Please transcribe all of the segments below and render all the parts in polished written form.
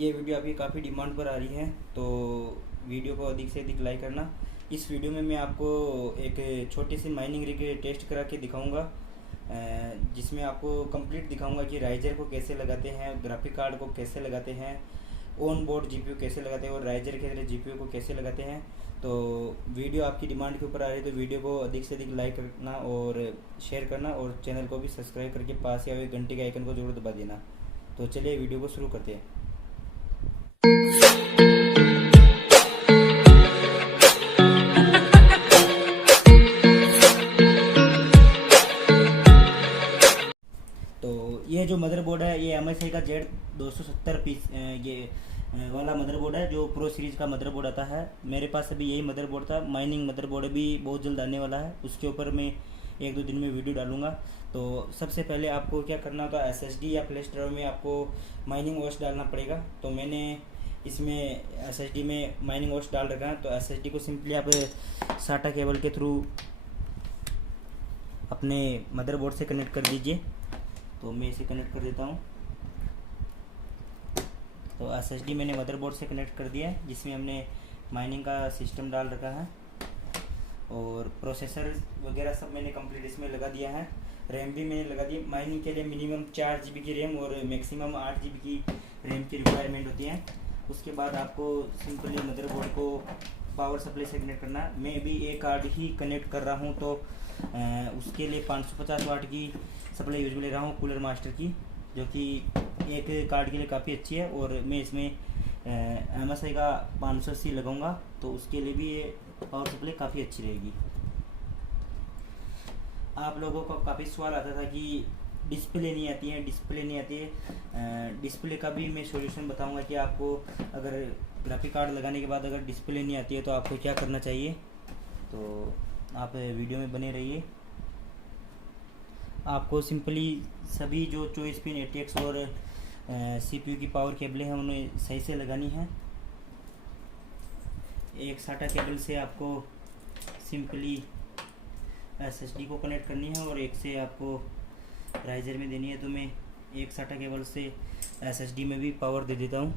ये वीडियो आपकी काफ़ी डिमांड पर आ रही है, तो वीडियो को अधिक से अधिक लाइक करना। इस वीडियो में मैं आपको एक छोटी सी माइनिंग रिग टेस्ट करा के दिखाऊंगा, जिसमें आपको कंप्लीट दिखाऊंगा कि राइजर को कैसे लगाते हैं, ग्राफिक कार्ड को कैसे लगाते हैं, ऑन बोर्ड जीपीयू कैसे लगाते हैं और राइजर के अंदर जीपीयू को कैसे लगाते हैं। तो वीडियो आपकी डिमांड के ऊपर आ रही है, तो वीडियो को अधिक से अधिक लाइक करना और शेयर करना और चैनल को भी सब्सक्राइब करके पास या हुए घंटे के आइकन को जरूर दबा देना। तो चलिए वीडियो को शुरू करते हैं। तो ये जो मदरबोर्ड है ये MSI का Z270 पीस ये वाला मदरबोर्ड है, जो प्रो सीरीज़ का मदरबोर्ड आता है। मेरे पास अभी यही मदरबोर्ड था। माइनिंग मदरबोर्ड भी बहुत जल्द आने वाला है, उसके ऊपर मैं 1-2 दिन में वीडियो डालूंगा। तो सबसे पहले आपको क्या करना होगा, SSD या फ्लैश ड्राइव में आपको माइनिंग ओएस डालना पड़ेगा। तो मैंने इसमें SSD में माइनिंग ओएस डाल रखा है। तो SSD को सिंपली आप साटा केबल के थ्रू अपने मदरबोर्ड से कनेक्ट कर दीजिए। तो मैं इसे कनेक्ट कर देता हूँ। तो SSD मैंने मदरबोर्ड से कनेक्ट कर दिया है, जिसमें हमने माइनिंग का सिस्टम डाल रखा है और प्रोसेसर वगैरह सब मैंने कंप्लीट इसमें लगा दिया है। रैम भी मैंने लगा दी। माइनिंग के लिए मिनिमम 4 GB की रैम और मैक्सिमम 8 GB की रैम की रिक्वायरमेंट होती है। उसके बाद आपको सिंपली मदरबोर्ड को पावर सप्लाई से कनेक्ट करना। मैं भी एक कार्ड ही कनेक्ट कर रहा हूँ, तो उसके लिए 550 वाट की सप्लाई यूज में ले रहा हूँ कूलर मास्टर की, जो कि एक कार्ड के लिए काफ़ी अच्छी है। और मैं इसमें MSI का 580 लगाऊंगा, तो उसके लिए भी ये पावर सप्लाई काफ़ी अच्छी रहेगी। आप लोगों को काफ़ी सवाल आता था कि डिस्प्ले नहीं आती है, डिस्प्ले नहीं आती है। डिस्प्ले का भी मैं सॉल्यूशन बताऊंगा कि आपको अगर ग्राफिक कार्ड लगाने के बाद अगर डिस्प्ले नहीं आती है तो आपको क्या करना चाहिए। तो आप वीडियो में बने रहिए। आपको सिंपली सभी जो चॉइस पिन ATX और CPU की पावर केबलें हैं उन्हें सही से लगानी है। एक साटा केबल से आपको सिंपली SSD को कनेक्ट करनी है और एक से आपको राइजर में देनी है। तो मैं एक साटा केबल से SSD में भी पावर दे देता हूँ।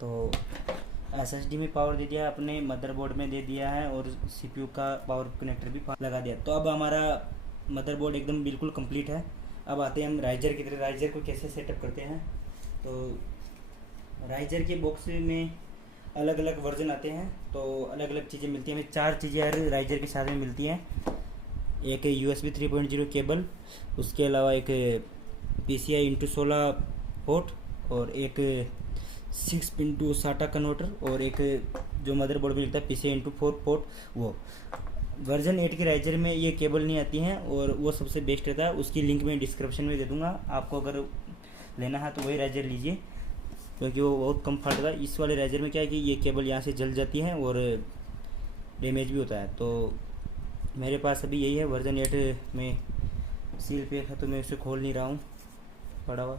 तो SSD में पावर दे दिया, अपने मदरबोर्ड में दे दिया है और CPU का पावर कनेक्टर भी लगा दिया। तो अब हमारा मदरबोर्ड एकदम बिल्कुल कंप्लीट है। अब आते हैं हम राइजर की तरह। राइजर को कैसे सेटअप करते हैं। तो राइजर के बॉक्स में अलग अलग वर्जन आते हैं, तो अलग अलग चीज़ें मिलती हैं। हमें 4 चीज़ें राइजर के साथ में मिलती हैं। एक USB 3.0 केबल, उसके अलावा एक PCI x 16 पोर्ट और एक 6 पिन टू साटा कन्वर्टर और एक जो मदरबोर्ड में लिखता है PCI x 4 पोर्ट। वो वर्जन 8 के राइजर में ये केबल नहीं आती हैं और वो सबसे बेस्ट रहता है। उसकी लिंक मैं डिस्क्रिप्शन में दे दूंगा। आपको अगर लेना है तो वही राइजर लीजिए, क्योंकि वो बहुत कम फटेगा। इस वाले राइजर में क्या है कि ये केबल यहाँ से जल जाती है और डैमेज भी होता है। तो मेरे पास अभी यही है वर्जन 8 में सील पैक है, तो मैं उसे खोल नहीं रहा हूँ पड़ा हुआ।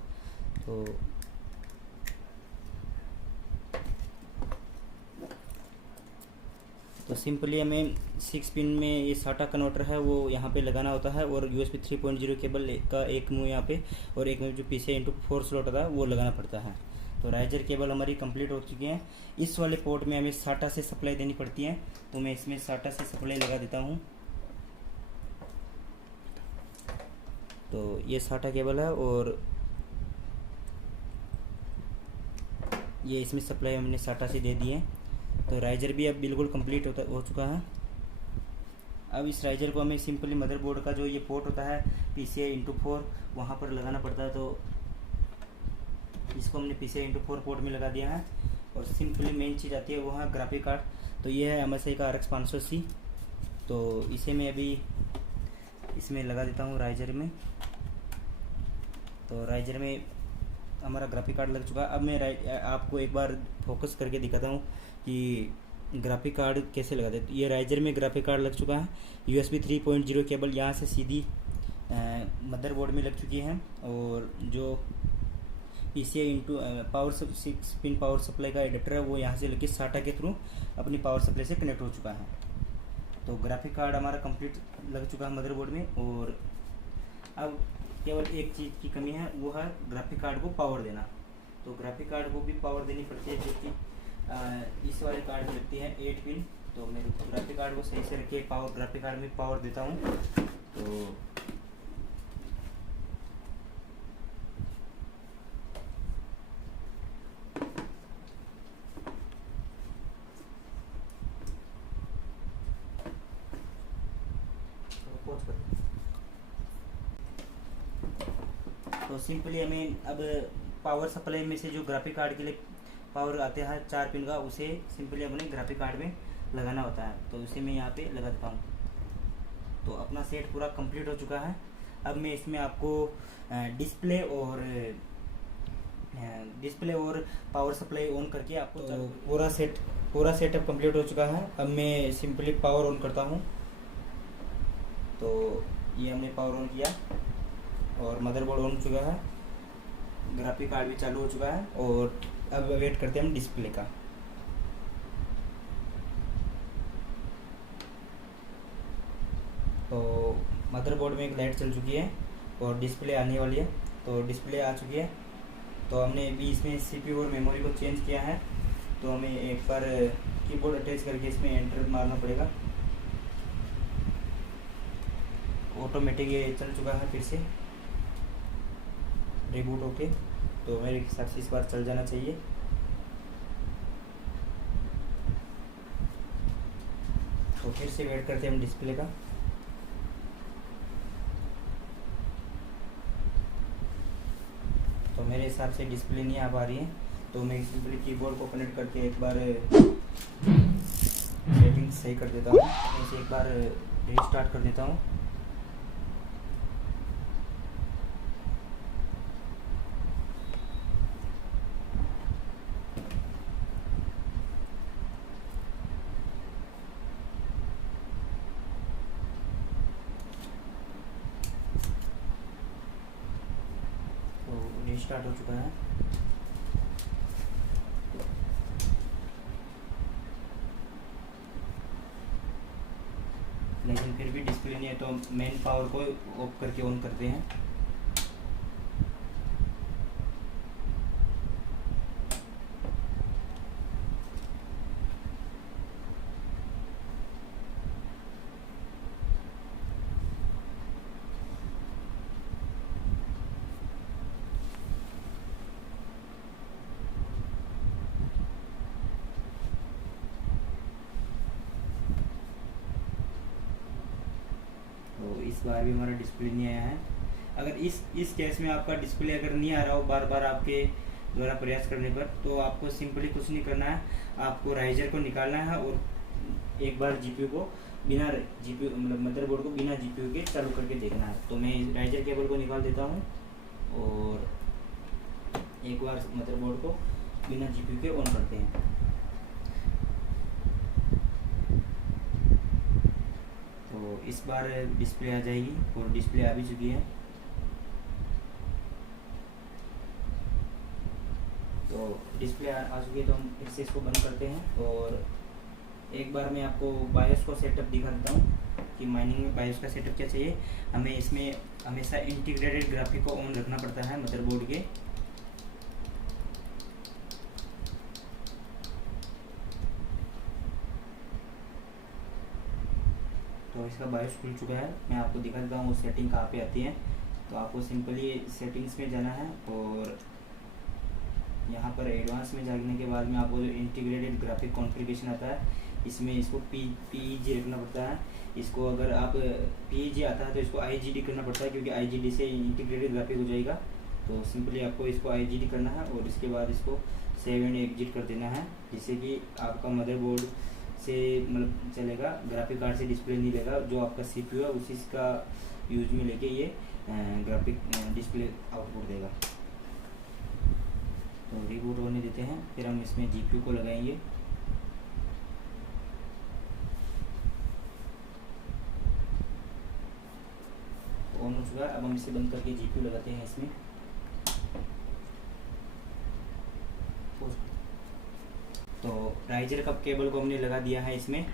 तो सिंपली हमें 6 पिन में ये साटा कन्वर्टर है वो यहाँ पे लगाना होता है और USB 3.0 केबल का एक मुँह यहाँ पे और एक मुँह जो PCI x 4 स्लॉट होता है वो लगाना पड़ता है। तो राइजर केबल हमारी कंप्लीट हो चुकी है। इस वाले पोर्ट में हमें साटा से सप्लाई देनी पड़ती है, तो मैं इसमें साटा से सप्लाई लगा देता हूँ। तो ये साटा केबल है और ये इसमें सप्लाई हमने साटा से दे दी है। तो राइजर भी अब बिल्कुल कंप्लीट हो चुका है। अब इस राइजर को हमें सिंपली मदरबोर्ड का जो ये पोर्ट होता है PCI x 4 वहाँ पर लगाना पड़ता है। तो इसको हमने PCI x 4 पोर्ट में लगा दिया है और सिंपली मेन चीज़ आती है वो है ग्राफिक कार्ड। तो ये है MSI का RX 580। तो इसे मैं अभी इसमें लगा देता हूँ राइजर में। तो राइजर में हमारा ग्राफिक कार्ड लग चुका है। अब मैं आपको एक बार फोकस करके दिखाता हूँ कि ग्राफिक कार्ड कैसे लगाते हैं। तो ये राइजर में ग्राफिक कार्ड लग चुका है। USB 3.0 केबल यहाँ से सीधी मदरबोर्ड में लग चुकी है और जो PCI into power 6 pin power supply का एडेप्टर है, वो यहाँ से लेके SATA के थ्रू अपनी पावर सप्लाई से कनेक्ट हो चुका है। तो ग्राफिक कार्ड हमारा कंप्लीट लग चुका है मदरबोर्ड में। और अब केवल एक चीज़ की कमी है, वो है ग्राफिक कार्ड को पावर देना। तो ग्राफिक कार्ड को भी पावर देनी पड़ती है, जो कि इस वाले कार्ड में लगती है 8 पिन। तो मैं ग्राफिक कार्ड को सही से रखे पावर ग्राफिक कार्ड में पावर देता हूँ। तो सिंपली हमें अब पावर सप्लाई में से जो ग्राफिक कार्ड के लिए पावर आते हैं 4 पिन का, उसे सिंपली अपने ग्राफिक कार्ड में लगाना होता है। तो उसे मैं यहाँ पे लगा देता हूँ। तो अपना सेट पूरा कंप्लीट हो चुका है। अब मैं इसमें आपको डिस्प्ले और पावर सप्लाई ऑन करके आपको पूरा सेटअप कंप्लीट हो चुका है। अब मैं सिंपली पावर ऑन करता हूँ। तो ये हमने पावर ऑन किया और मदरबोर्ड ऑन हो चुका है, ग्राफिक कार्ड भी चालू हो चुका है। और अब वेट करते हैं हम डिस्प्ले का। तो मदरबोर्ड में एक लाइट चल चुकी है और डिस्प्ले आने वाली है। तो डिस्प्ले आ चुकी है। तो हमने अभी इसमें CPU और मेमोरी को चेंज किया है। तो हमें एक बार कीबोर्ड अटैच करके इसमें एंटर मारना पड़ेगा। ऑटोमेटिक ये चल चुका है, फिर से रिबूट होके। तो मेरे हिसाब से इस बार चल जाना चाहिए। तो फिर से वेट करते हैं हम डिस्प्ले का। तो मेरे हिसाब से डिस्प्ले नहीं आ पा रही है। तो मैं सिंपली कीबोर्ड को कनेक्ट करके एक बार सेटिंग सही कर देता हूँ। इसे एक बार रीस्टार्ट कर देता हूँ। स्टार्ट हो चुका है। लेकिन फिर भी डिस्प्ले नहीं है। तो मेन पावर को ऑफ करके ऑन करते हैं। इस बार भी हमारा डिस्प्ले नहीं आया है। अगर इस केस में आपका डिस्प्ले अगर नहीं आ रहा हो बार बार आपके द्वारा प्रयास करने पर, तो आपको सिंपली कुछ नहीं करना है। आपको राइजर को निकालना है और एक बार जीपीयू को बिना जीपीयू मतलब मदरबोर्ड को बिना जीपीयू के चालू करके देखना है। तो मैं राइजर केबल को निकाल देता हूँ और एक बार मदरबोर्ड को बिना जीपीयू के ऑन करते हैं। तो इस बार डिस्प्ले आ जाएगी और डिस्प्ले आ भी चुकी है। तो डिस्प्ले आ चुकी है। तो हम फिर से इसको बंद करते हैं और एक बार मैं आपको बायोस को सेटअप दिखा देता हूँ कि माइनिंग में बायोस का सेटअप क्या चाहिए। हमें इसमें हमेशा इंटीग्रेटेड ग्राफिक को ऑन रखना पड़ता है मदरबोर्ड के। तो इसका बायोस खुल चुका है। मैं आपको दिखा देता हूँ वो सेटिंग कहाँ पे आती है। तो आपको सिंपली सेटिंग्स में जाना है और यहाँ पर एडवांस में जाने के बाद में आपको जो इंटीग्रेटेड ग्राफिक कॉन्फ़िगरेशन आता है, इसमें इसको PEG रखना पड़ता है। इसको अगर आप PEG आता है तो इसको IGD करना पड़ता है, क्योंकि IGD से इंटीग्रेटेड ग्राफिक हो जाएगा। तो सिंपली आपको इसको IGD करना है और इसके बाद इसको सेव एंड एग्जिट कर देना है, जिससे कि आपका मदरबोर्ड से मतलब चलेगा, ग्राफिक कार्ड से डिस्प्ले नहीं लेगा। जो आपका CPU है उसी का यूज में लेके ये ग्राफिक डिस्प्ले आउटपुट देगा। तो रिबूट होने देते हैं, फिर हम इसमें GPU को लगाएंगे। ऑन हो चुका है। अब हम इसे बंद करके GPU लगाते हैं इसमें। तो राइजर का केबल को हमने लगा दिया है इसमें।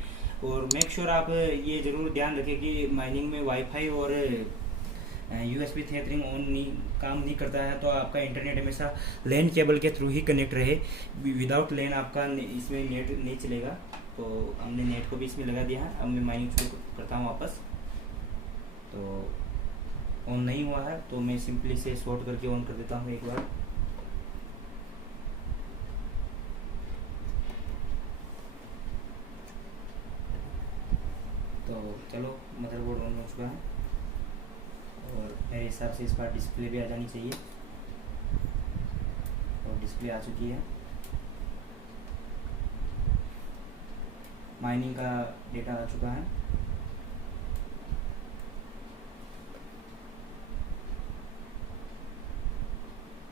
और मेक श्योर आप ये ज़रूर ध्यान रखें कि माइनिंग में वाईफाई और यूएसबी थ्रेडिंग ऑन नहीं काम नहीं करता है, तो आपका इंटरनेट हमेशा लैन केबल के थ्रू ही कनेक्ट रहे। विदाउट लैन आपका इसमें नेट नहीं चलेगा। तो हमने नेट को भी इसमें लगा दिया है। अब मैं माइनिंग शुरू करता हूँ वापस। तो ऑन नहीं हुआ है तो मैं सिंपली से शॉर्ट करके ऑन कर देता हूँ एक बार। तो चलो मदरबोर्ड ऑन हो चुका है और मेरे हिसाब से इस बार डिस्प्ले भी आ जानी चाहिए, और डिस्प्ले आ चुकी है। माइनिंग का डेटा आ चुका है।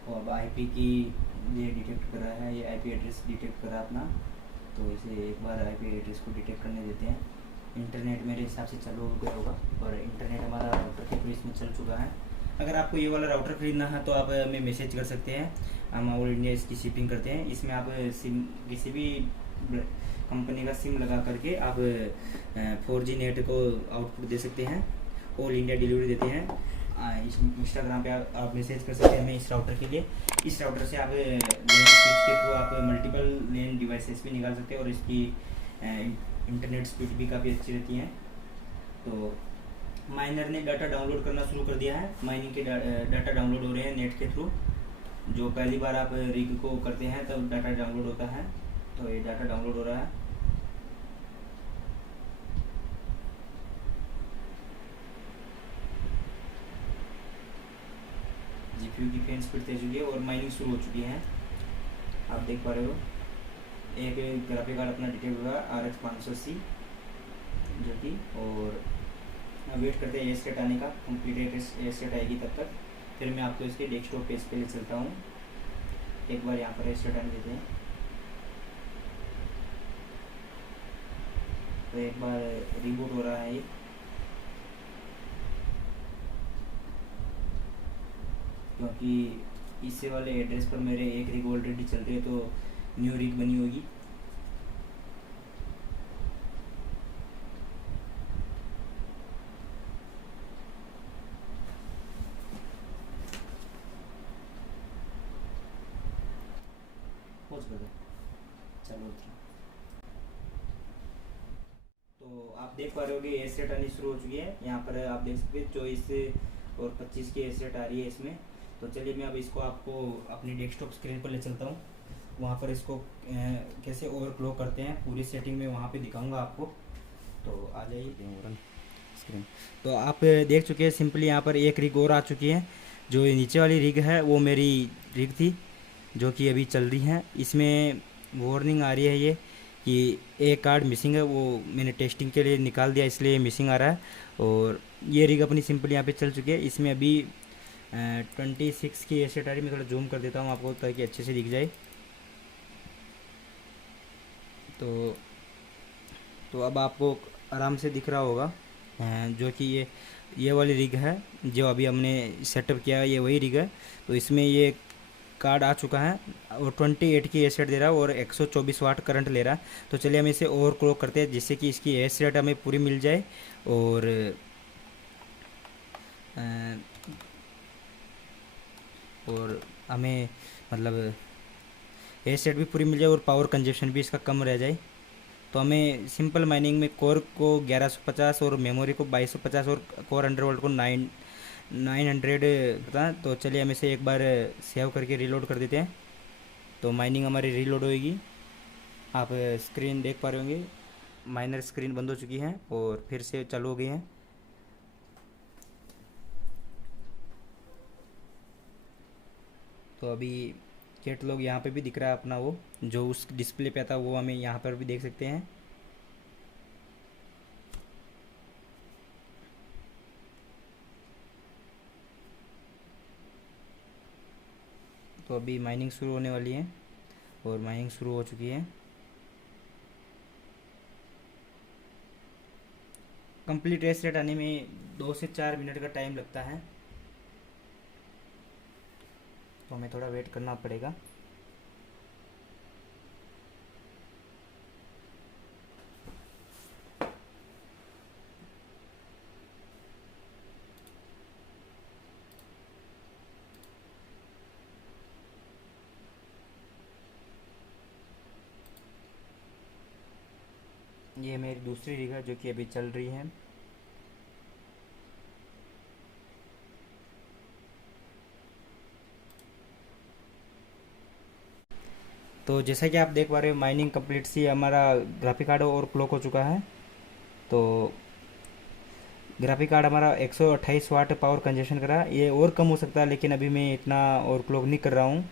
और अब आईपी की ये डिटेक्ट कर रहा है, ये आईपी एड्रेस डिटेक्ट कर रहा है अपना। तो इसे एक बार आईपी एड्रेस को डिटेक्ट करने देते हैं। इंटरनेट मेरे हिसाब से चालू हो गया होगा और इंटरनेट हमारा राउटर के थ्रू इसमें चल चुका है। अगर आपको ये वाला राउटर खरीदना है तो आप हमें मैसेज कर सकते हैं, हम ऑल इंडिया इसकी शिपिंग करते हैं। इसमें आप सिम किसी भी कंपनी का सिम लगा करके आप 4G नेट को आउटपुट दे सकते हैं, ऑल इंडिया डिलीवरी देते हैं। इस इंस्टाग्राम पे आप मैसेज कर सकते हैं हमें इस राउटर के लिए। इस राउटर से आप लेन स्विच के थ्रू आप मल्टीपल लेन डिवाइसेस भी निकाल सकते हैं और इसकी इंटरनेट स्पीड भी काफ़ी अच्छी रहती है। तो माइनर ने डाटा डाउनलोड करना शुरू कर दिया है। माइनिंग के डाटा डाउनलोड हो रहे हैं नेट के थ्रू। जो पहली बार आप रिग को करते हैं तब डाटा डाउनलोड होता है। तो ये डाटा डाउनलोड हो रहा है। जीपीयू की फैन स्पीड तेज हुई है और माइनिंग शुरू हो चुकी है। आप देख पा रहे हो एक ग्राफिक कार्ड अपना डिटेक्ट हुआ RX 580 जो कि, और वेट करते हैं एस्टेट आने का। कंप्लीट एस्टेट आएगी तब तक फिर मैं आपको इसके डेस्कटॉप पेज पे ले चलता हूँ। एक बार यहाँ पर एस्टेट आने देते हैं। तो एक बार रिबूट हो रहा है ये। क्योंकि इससे वाले एड्रेस पर मेरे एक रिग ऑलरेडी चल रही है तो न्यू रिग बनी होगी। पॉज कर दो, चलो। तो आप देख पा रहे हो कि एस्टेट आनी शुरू हो चुकी है। यहाँ पर आप देख सकते हैं 24 और 25 की एस्टेट आ रही है इसमें। तो चलिए मैं अब इसको आपको अपनी डेस्कटॉप स्क्रीन पर ले चलता हूँ। वहाँ पर इसको कैसे ओवरफ्लो करते हैं पूरी सेटिंग में वहाँ पे दिखाऊंगा आपको। तो आ जाइए स्क्रीन। तो आप देख चुके हैं सिंपली यहाँ पर एक रिग और आ चुकी है। जो नीचे वाली रिग है वो मेरी रिग थी जो कि अभी चल रही है। इसमें वार्निंग आ रही है ये कि एक कार्ड मिसिंग है, वो मैंने टेस्टिंग के लिए निकाल दिया इसलिए मिसिंग आ रहा है। और ये रिग अपनी सिंपल यहाँ पे चल चुकी है। इसमें अभी 26 की एसेट आ रही है। मैं थोड़ा जूम कर देता हूँ आपको ताकि अच्छे से दिख जाए। तो अब आपको आराम से दिख रहा होगा जो कि ये वाली रिग है जो अभी हमने सेटअप किया है, ये वही रिग है। तो इसमें ये कार्ड आ चुका है और 28 की एसेट दे रहा है और 124 वाट करंट ले रहा है। तो चलिए हम इसे ओवर क्लॉक करते हैं जिससे कि इसकी एसेट हमें पूरी मिल जाए और हमें मतलब एसेट भी पूरी मिल जाए और पावर कंजप्शन भी इसका कम रह जाए। तो हमें सिंपल माइनिंग में कोर को 1150 और मेमोरी को 2250 और कोर अंडरवर्ल्ड को 900 था। तो चलिए हम इसे एक बार सेव करके रीलोड कर देते हैं। तो माइनिंग हमारी रीलोड होएगी। आप स्क्रीन देख पा रहे होंगे माइनर स्क्रीन बंद हो चुकी है और फिर से चालू हो गई है। तो अभी कैटलॉग यहाँ पे भी दिख रहा है अपना, वो जो उस डिस्प्ले पे था वो हमें यहाँ पर भी देख सकते हैं। तो अभी माइनिंग शुरू होने वाली है और माइनिंग शुरू हो चुकी है। कंप्लीट रेट आने में 2 से 4 मिनट का टाइम लगता है। तो हमें थोड़ा वेट करना पड़ेगा। ये मेरी दूसरी रिग है जो कि अभी चल रही है। तो जैसा कि आप देख पा रहे हो माइनिंग कंप्लीट सी हमारा ग्राफिक कार्ड और क्लॉक हो चुका है। तो ग्राफिक कार्ड हमारा 128 वाट पावर कंजप्शन करा, ये और कम हो सकता है लेकिन अभी मैं इतना और क्लॉक नहीं कर रहा हूँ,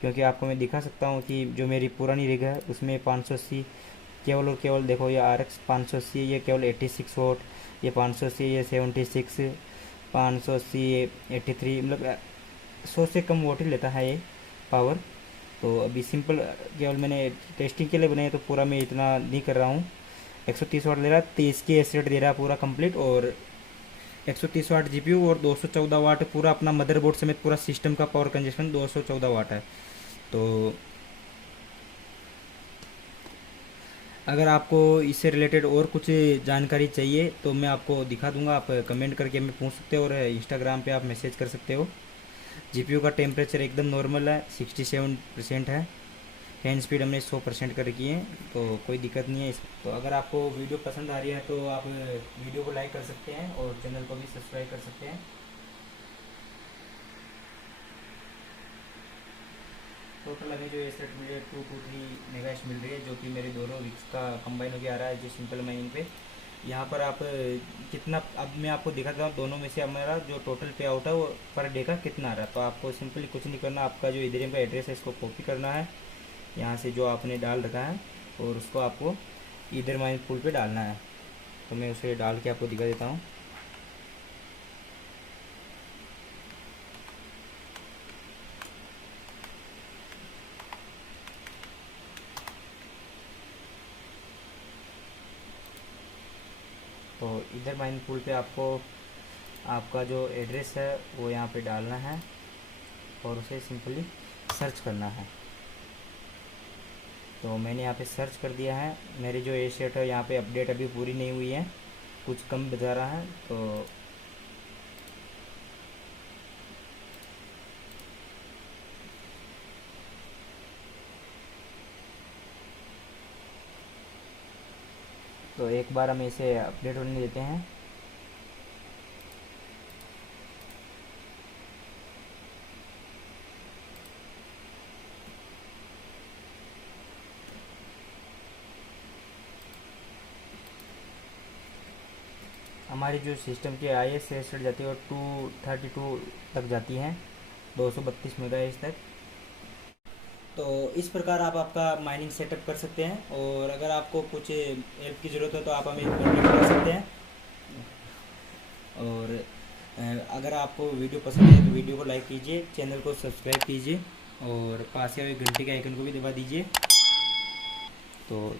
क्योंकि आपको मैं दिखा सकता हूँ कि जो मेरी पुरानी रिग है उसमें 580 केवल और केवल, देखो ये RX 580, ये केवल 86 वोट, ये 580, ये 76, 580, ये 83, मतलब 100 से कम वोट ही लेता है ये पावर। तो अभी सिंपल केवल मैंने टेस्टिंग के लिए बनाया, तो पूरा मैं इतना नहीं कर रहा हूँ। 130 वाट दे रहा है, 30 की एसरेट दे रहा है पूरा कंप्लीट, और 130 वाट जीपीयू और 214 वाट पूरा अपना मदरबोर्ड समेत पूरा सिस्टम का पावर कंजप्शन 214 वाट है। तो अगर आपको इससे रिलेटेड और कुछ जानकारी चाहिए तो मैं आपको दिखा दूंगा, आप कमेंट करके हमें पूछ सकते हो और इंस्टाग्राम पे आप मैसेज कर सकते हो। जीपीयू का टेम्परेचर एकदम नॉर्मल है, 67% है। फैन स्पीड हमने 100% कर रखी है, तो कोई दिक्कत नहीं है इस। तो अगर आपको वीडियो पसंद आ रही है तो आप वीडियो को लाइक कर सकते हैं और चैनल को भी सब्सक्राइब कर सकते हैं। टोटल हमें जो एसेट मिले 223 मेगाश मिल रही है, जो कि मेरे दोनों रिक्स का कंबाइन होकर आ रहा है जो सिंपल माइनिंग पे। यहाँ पर आप कितना, अब मैं आपको दिखाता हूँ दोनों में से हमारा जो टोटल पे आउट है वो पर डे का कितना आ रहा है। तो आपको सिंपली कुछ नहीं करना, आपका जो इधर का एड्रेस है इसको कॉपी करना है यहाँ से जो आपने डाल रखा है, और उसको आपको इधर माइनिंग पूल पे डालना है। तो मैं उसे डाल के आपको दिखा देता हूँ। तो इधर माइनिंग पूल पे आपको आपका जो एड्रेस है वो यहाँ पे डालना है और उसे सिंपली सर्च करना है। तो मैंने यहाँ पे सर्च कर दिया है। मेरी जो एसेट है यहाँ पे अपडेट अभी पूरी नहीं हुई है, कुछ कम बता रहा है। तो एक बार हम इसे अपडेट होने देते हैं। हमारी जो सिस्टम की IS एसेट जाती है वो 232 तक जाती हैं, 232 मेगाहर्ट्ज़ तक। तो इस प्रकार आप आपका माइनिंग सेटअप कर सकते हैं, और अगर आपको कुछ हेल्प की ज़रूरत हो तो आप हमें कॉन्टेक्ट कर सकते हैं। और अगर आपको वीडियो पसंद है तो वीडियो को लाइक कीजिए, चैनल को सब्सक्राइब कीजिए और पास के घंटी के आइकन को भी दबा दीजिए। तो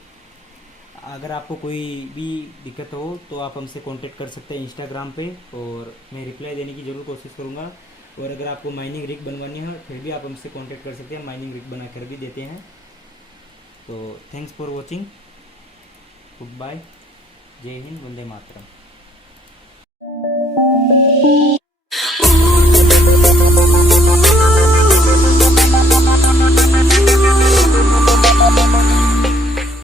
अगर आपको कोई भी दिक्कत हो तो आप हमसे कांटेक्ट कर सकते हैं इंस्टाग्राम पे, और मैं रिप्लाई देने की ज़रूर कोशिश करूँगा। और अगर आपको माइनिंग रिग बनवानी है फिर भी आप हमसे कांटेक्ट कर सकते हैं, माइनिंग रिग बना कर भी देते हैं। तो thanks for watching, goodbye, जय हिंद, वंदे मातरम।